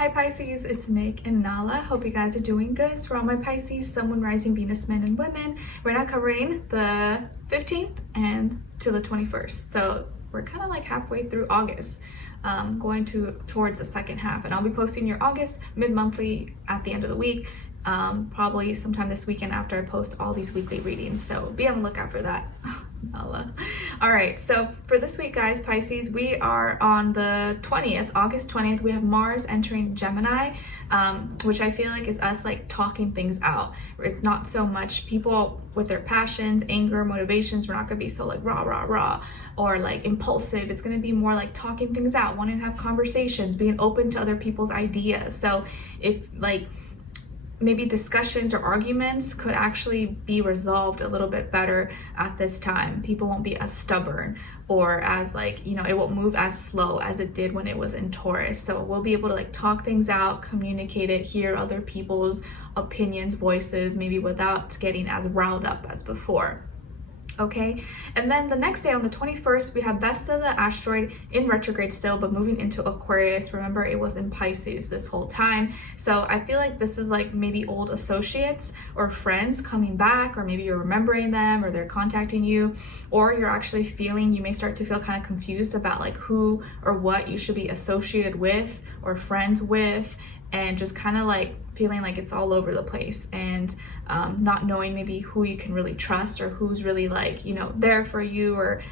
Hi Pisces, it's Nick and Nala. Hope you guys are doing good. For all my Pisces, Sun, Moon, Rising, Venus, men and women, we're now covering the 15th and to the 21st. So we're kind of like halfway through August, going towards the second half. And I'll be posting your August mid-monthly at the end of the week, probably sometime this weekend after I post all these weekly readings. So be on the lookout for that. Nala. All right, so for this week, guys, Pisces, we are on the 20th, August 20th. We have Mars entering Gemini, which I feel like is us like talking things out. It's not so much people with their passions, anger, motivations. We're not gonna be so like rah, rah, rah, or like impulsive. It's gonna be more like talking things out, wanting to have conversations, being open to other people's ideas. So if like, maybe discussions or arguments could actually be resolved a little bit better at this time. People won't be as stubborn or as like, you know, it won't move as slow as it did when it was in Taurus. So we'll be able to like talk things out, communicate it, hear other people's opinions, voices, maybe without getting as riled up as before. Okay, and then the next day on the 21st, we have Vesta, the asteroid, in retrograde still, but moving into Aquarius. Remember, it was in Pisces this whole time. So I feel like this is like maybe old associates or friends coming back, or maybe you're remembering them or they're contacting you, or you're actually feeling, you may start to feel kind of confused about like who or what you should be associated with or friends with, and just kind of like feeling like it's all over the place, and not knowing maybe who you can really trust, or who's really like, you know, there for you, or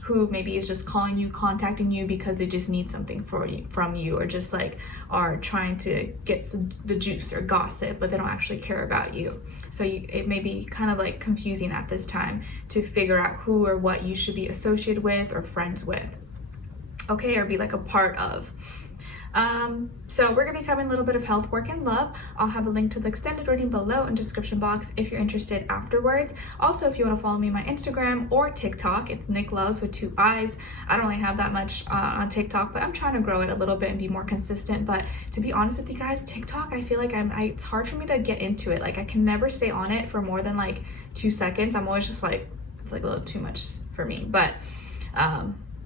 who maybe is just calling you, contacting you because they just need something from you, or just like are trying to get the juice or gossip, but they don't actually care about you. So it may be kind of like confusing at this time to figure out who or what you should be associated with or friends with, okay, or be like a part of. So we're going to be covering a little bit of health, work, and love. I'll have a link to the extended reading below in the description box if you're interested afterwards. Also, if you want to follow me on my Instagram or TikTok, it's Nicloves with 2 eyes. I don't really have that much on TikTok, but I'm trying to grow it a little bit and be more consistent. But to be honest with you guys, TikTok, I feel like it's hard for me to get into it. Like I can never stay on it for more than like 2 seconds. I'm always just like, it's like a little too much for me. But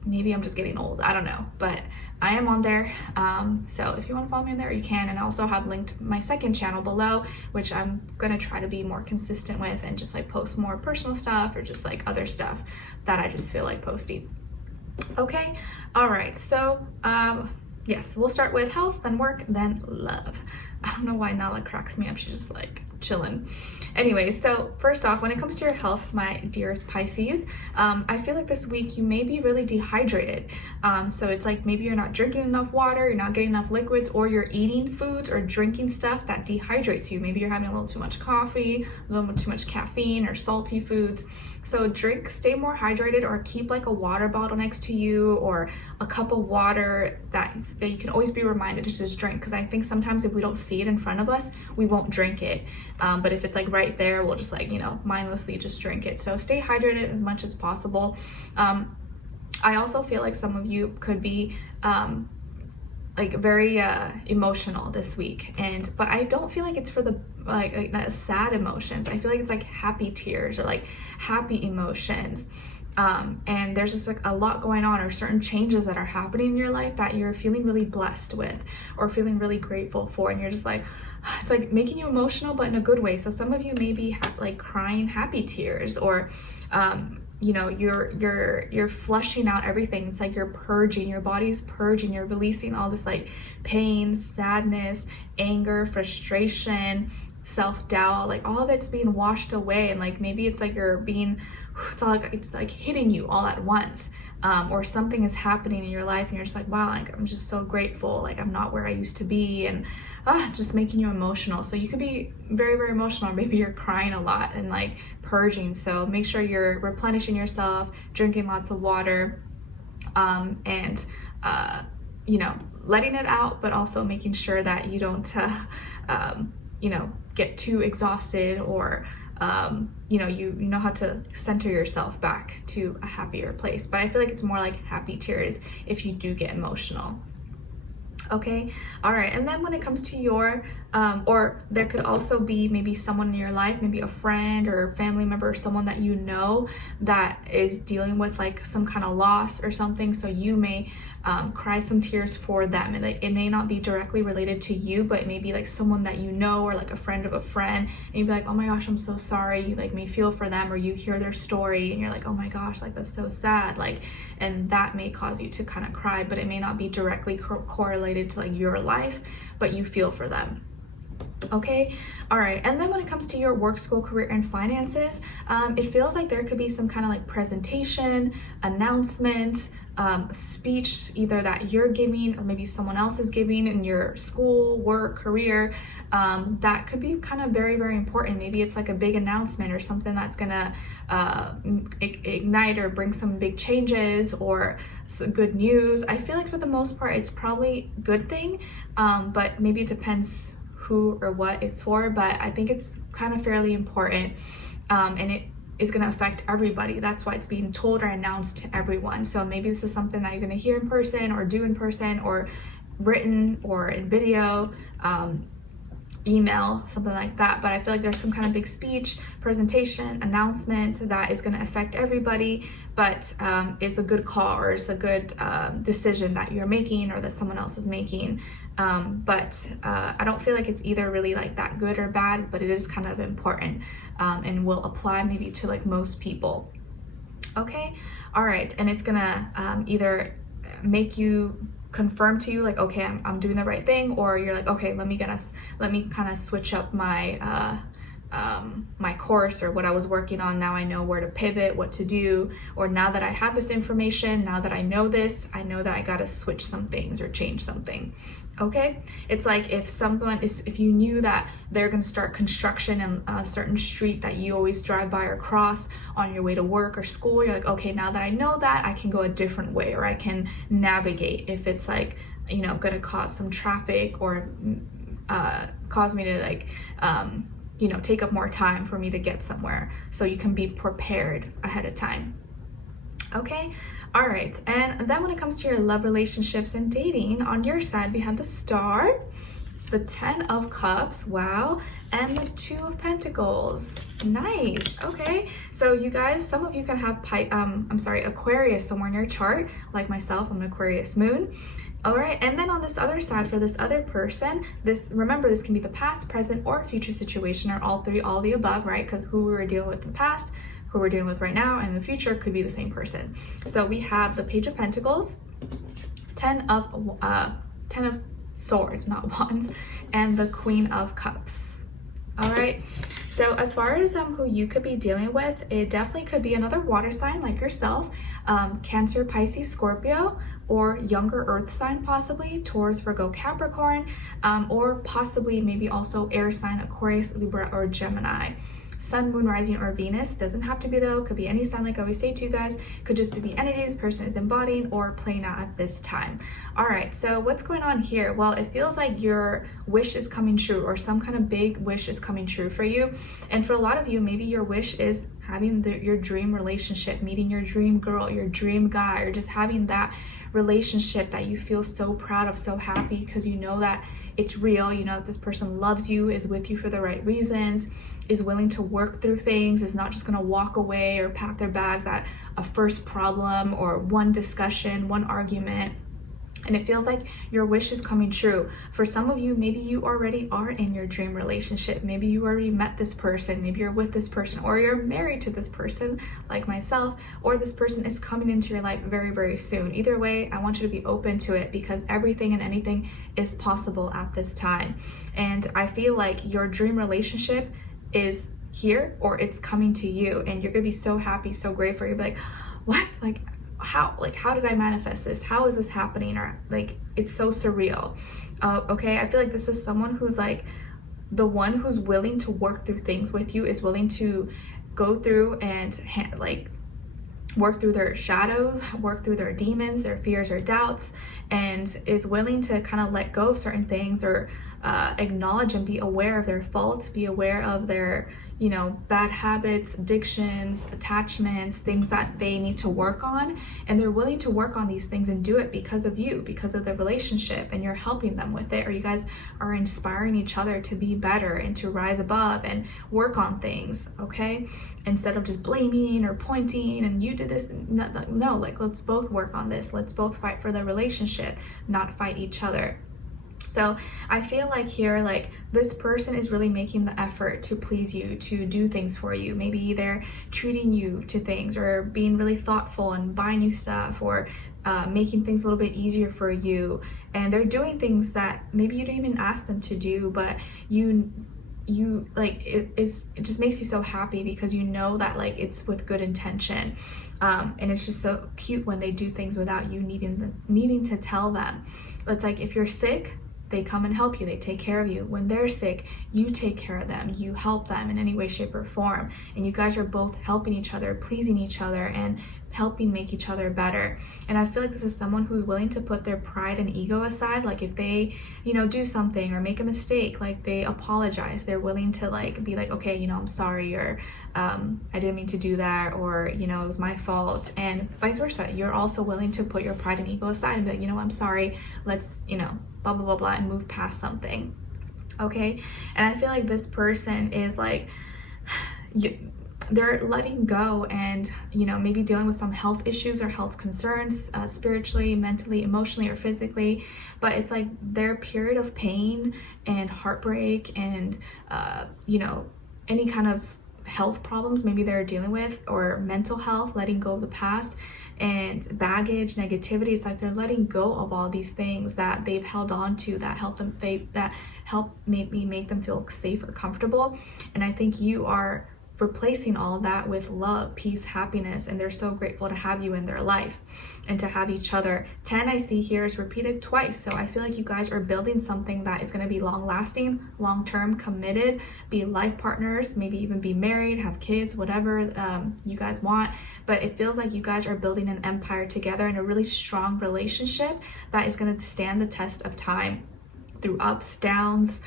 maybe I'm just getting old, I don't know, but I am on there. So if you want to follow me on there, you can. And I also have linked my second channel below, which I'm gonna try to be more consistent with and just like post more personal stuff or just like other stuff that I just feel like posting. Okay, all right, so yes, we'll start with health, then work, then love. I don't know why Nala cracks me up, she's just like chilling. Anyway, so first off, when it comes to your health, my dearest Pisces, I feel like this week you may be really dehydrated. So it's like maybe you're not drinking enough water, you're not getting enough liquids, or you're eating foods or drinking stuff that dehydrates you. Maybe you're having a little too much coffee, a little too much caffeine or salty foods. So stay more hydrated, or keep like a water bottle next to you, or a cup of water that you can always be reminded to just drink. Because I think sometimes if we don't see it in front of us, we won't drink it. But if it's like right there, we'll just like, you know, mindlessly just drink it. So stay hydrated as much as possible. I also feel like some of you could be like very emotional this week, but I don't feel like it's for the like sad emotions. I feel like it's like happy tears or like happy emotions. And there's just like a lot going on, or certain changes that are happening in your life that you're feeling really blessed with or feeling really grateful for, and you're just like, it's like making you emotional, but in a good way. So some of you may be like crying happy tears, or you know, you're flushing out everything. It's like you're purging, your body's purging, you're releasing all this like pain, sadness, anger, frustration, self-doubt, like all of it's being washed away. And like maybe it's like it's like hitting you all at once, or something is happening in your life and you're just like, wow, like I'm just so grateful, like I'm not where I used to be, and just making you emotional. So you could be very, very emotional, or maybe you're crying a lot and like purging. So make sure you're replenishing yourself, drinking lots of water, and you know, letting it out, but also making sure that you don't you know, get too exhausted, or you know, you know how to center yourself back to a happier place. But I feel like it's more like happy tears if you do get emotional. Okay, all right. And then when it comes to your or there could also be maybe someone in your life, maybe a friend or a family member, or someone that you know that is dealing with like some kind of loss or something. So you may cry some tears for them. And like, it may not be directly related to you, but it may be like someone that you know, or like a friend of a friend, and you'd be like, oh my gosh, I'm so sorry. You like may feel for them, or you hear their story and you're like, oh my gosh, like that's so sad. Like, and that may cause you to kind of cry, but it may not be directly correlated to like your life, but you feel for them. Okay, all right. And then when it comes to your work, school, career, and finances, it feels like there could be some kind of like presentation, announcement, speech, either that you're giving or maybe someone else is giving in your school, work, career, that could be kind of very, very important. Maybe it's like a big announcement or something that's gonna ignite or bring some big changes or some good news. I feel like for the most part, it's probably a good thing, but maybe it depends who or what it's for, but I think it's kind of fairly important, and it is going to affect everybody. That's why it's being told or announced to everyone. So maybe this is something that you're going to hear in person or do in person or written or in video, email, something like that. But I feel like there's some kind of big speech, presentation, announcement that is going to affect everybody, but it's a good call, or it's a good decision that you're making or that someone else is making. But I don't feel like it's either really like that good or bad, but it is kind of important, and will apply maybe to like most people. Okay, all right. And it's gonna either make you confirm to you like, okay, I'm doing the right thing, or you're like, okay, let me kind of switch up my my course or what I was working on. Now I know where to pivot, what to do, or now that I have this information, now that I know this, I know that I gotta switch some things or change something. Okay, it's like if you knew that they're going to start construction in a certain street that you always drive by or cross on your way to work or school, you're like, okay, now that I know that, I can go a different way, or I can navigate if it's like, you know, going to cause some traffic or cause me to like you know, take up more time for me to get somewhere, so you can be prepared ahead of time. Okay, all right. And then when it comes to your love, relationships, and dating, on your side we have the Star, the 10 of Cups, wow, and the 2 of Pentacles. Nice. Okay, so you guys, some of you can have Aquarius somewhere in your chart, like myself. I'm an Aquarius moon. All right, and then on this other side, for this other person, remember, this can be the past, present, or future situation, or all three, all the above, right? Because who we were dealing with in the past, who we're dealing with right now, and in the future could be the same person. So we have the Page of Pentacles, 10 of Swords, not Wands, and the Queen of Cups. All right, so as far as who you could be dealing with, it definitely could be another water sign like yourself, Cancer, Pisces, Scorpio, or younger earth sign, possibly Taurus, Virgo, Capricorn, or possibly maybe also air sign, Aquarius, Libra, or Gemini. Sun, Moon, Rising, or Venus. Doesn't have to be though, could be any sign, like I always say to you guys. Could just be the energy this person is embodying or playing out at this time. All right, so what's going on here? Well, it feels like your wish is coming true, or some kind of big wish is coming true for you. And for a lot of you, maybe your wish is having your dream relationship, meeting your dream girl, your dream guy, or just having that relationship that you feel so proud of, so happy, because you know that it's real, you know that this person loves you, is with you for the right reasons, is willing to work through things, is not just going to walk away or pack their bags at a first problem or one discussion, one argument. And it feels like your wish is coming true. For some of you, maybe you already are in your dream relationship. Maybe you already met this person. Maybe you're with this person, or you're married to this person like myself, or this person is coming into your life very, very soon. Either way, I want you to be open to it, because everything and anything is possible at this time. And I feel like your dream relationship is here, or it's coming to you, and you're gonna be so happy, so grateful. You're like, what? How did I manifest this? How is this happening? Or like, it's so surreal. Okay, I feel like this is someone who's like the one who's willing to work through things with you, is willing to go through and work through their shadows, work through their demons, their fears or doubts, and is willing to kind of let go of certain things, or acknowledge and be aware of their faults, be aware of their, you know, bad habits, addictions, attachments, things that they need to work on. And they're willing to work on these things and do it because of you, because of the relationship, and you're helping them with it, or you guys are inspiring each other to be better and to rise above and work on things, okay? Instead of just blaming or pointing and you did this. No, like, let's both work on this. Let's both fight for the relationship, not fight each other. So I feel like here, like, this person is really making the effort to please you, to do things for you. Maybe they're treating you to things, or being really thoughtful and buying you stuff, or making things a little bit easier for you. And they're doing things that maybe you didn't even ask them to do, but you like, it just makes you so happy because you know that, like, it's with good intention. And it's just so cute when they do things without you needing to tell them. It's like, if you're sick, they come and help you, they take care of you. When they're sick, you take care of them, you help them in any way, shape, or form. And you guys are both helping each other, pleasing each other, and helping make each other better. And I feel like this is someone who's willing to put their pride and ego aside. Like, if they, you know, do something or make a mistake, like, they apologize. They're willing to, like, be like, okay, you know, I'm sorry, or I didn't mean to do that, or, you know, it was my fault. And vice versa, you're also willing to put your pride and ego aside and be like, you know, I'm sorry, let's, you know, blah blah blah blah, and move past something, okay? And I feel like this person is like, they're letting go, and, you know, maybe dealing with some health issues or health concerns, spiritually, mentally, emotionally, or physically. But it's like their period of pain and heartbreak and you know, any kind of health problems maybe they're dealing with, or mental health, letting go of the past, and baggage, negativity. It's like they're letting go of all these things that they've held on to, that help them, that help maybe make them feel safe or comfortable. And I think you are replacing all of that with love, peace, happiness, and they're so grateful to have you in their life and to have each other. 10 I see here is repeated twice, so I feel like you guys are building something that is going to be long-lasting, long-term, committed, be life partners, maybe even be married, have kids, whatever you guys want. But it feels like you guys are building an empire together in a really strong relationship that is going to stand the test of time through ups, downs,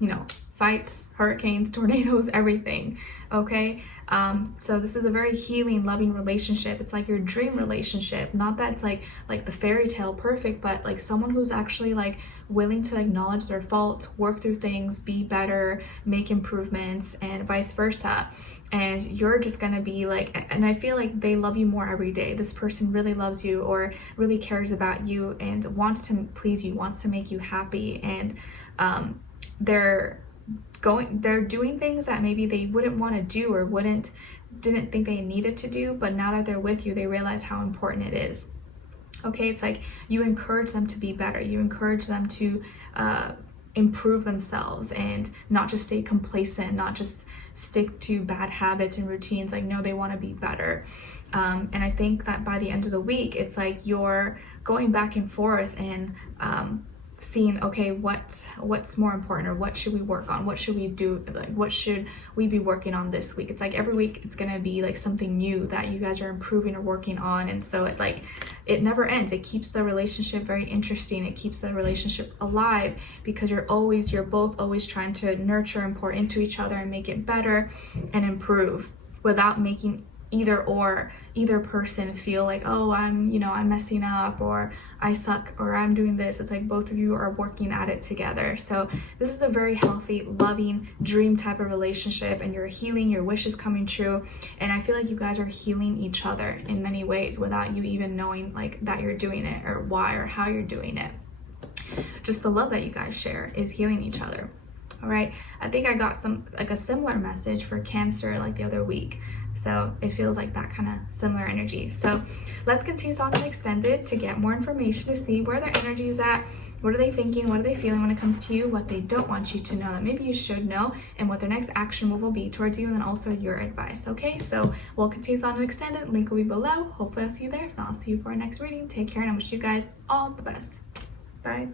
you know, fights, hurricanes, tornadoes, everything, okay? So this is a very healing, loving relationship. It's like your dream relationship. Not that it's like the fairy tale perfect, but like someone who's actually like willing to acknowledge their faults, work through things, be better, make improvements, and vice versa. And you're just gonna be like, and I feel like they love you more every day. This person really loves you, or really cares about you, and wants to please you, wants to make you happy. And they're doing things that maybe they wouldn't want to do, or didn't think they needed to do, but now that they're with you, they realize how important it is. Okay, it's like you encourage them to be better, you encourage them to improve themselves, and not just stay complacent, not just stick to bad habits and routines. Like, no, they want to be better. And I think that by the end of the week, it's like you're going back and forth and seeing, okay, what's more important, or what should we work on, what should we do, like what should we be working on this week. It's like every week it's gonna be like something new that you guys are improving or working on. And so it never ends. It keeps the relationship very interesting. It keeps the relationship alive, because you're both always trying to nurture and pour into each other and make it better and improve, without making either person feel like, oh, I'm messing up, or I suck, or I'm doing this. It's like both of you are working at it together. So this is a very healthy, loving, dream type of relationship, and you're healing, your wish is coming true. And I feel like you guys are healing each other in many ways without you even knowing like that you're doing it, or why, or how you're doing it. Just the love that you guys share is healing each other. All right, I think I got a similar message for Cancer like the other week. So it feels like that kind of similar energy. So let's continue on and extend it to get more information, to see where their energy is at, what are they thinking, what are they feeling when it comes to you, what they don't want you to know that maybe you should know, and what their next action move will be towards you, and then also your advice. Okay, so we'll continue on and extend it. Link will be below. Hopefully I'll see you there. If not, I'll see you for our next reading. Take care, and I wish you guys all the best. Bye.